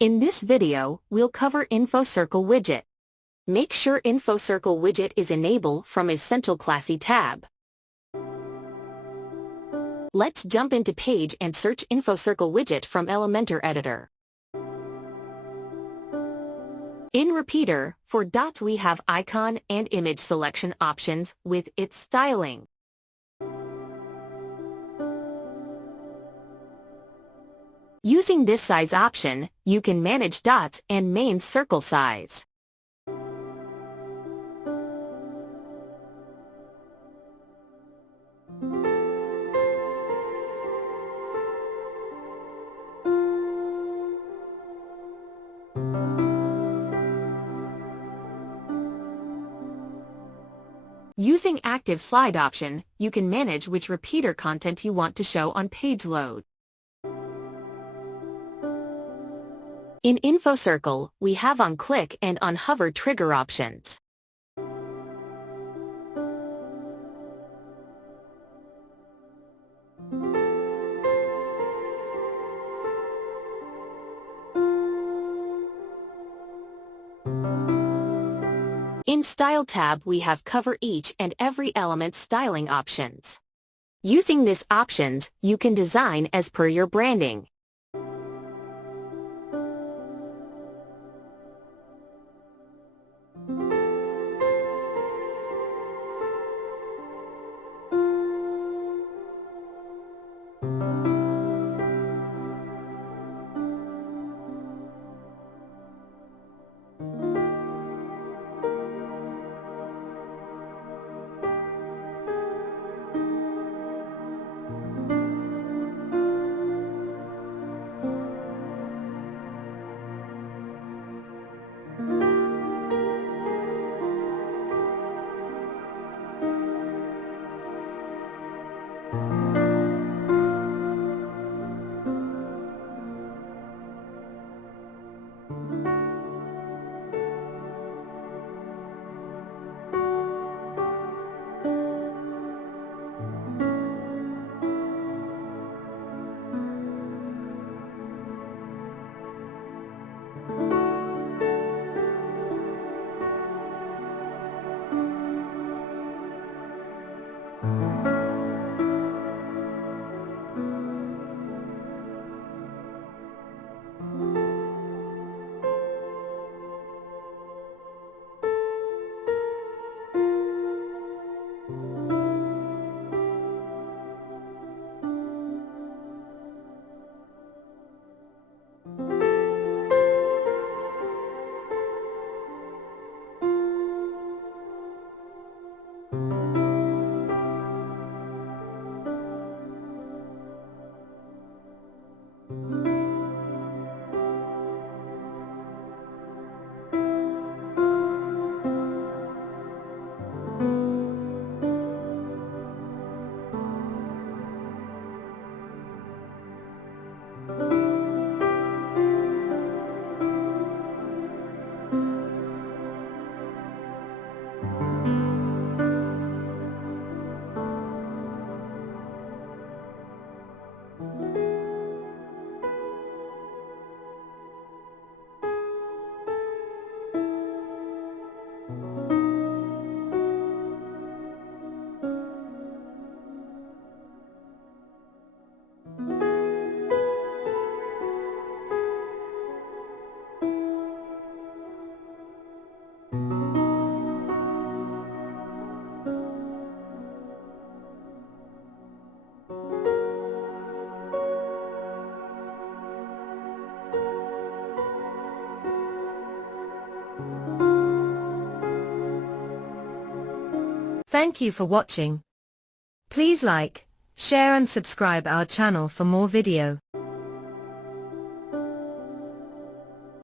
In this video, we'll cover InfoCircle widget. Make sure InfoCircle widget is enabled from Essential Classy tab. Let's jump into page and search InfoCircle widget from Elementor editor. In Repeater, for dots we have icon and image selection options with its styling. Using this size option, you can manage dots and main circle size. Using Active Slide option, you can manage which repeater content you want to show on page load. In InfoCircle, we have on-click and on-hover trigger options. In Style tab we have cover each and every element styling options. Using these options, you can design as per your branding. Thank you for watching. Please like, share and subscribe our channel for more video.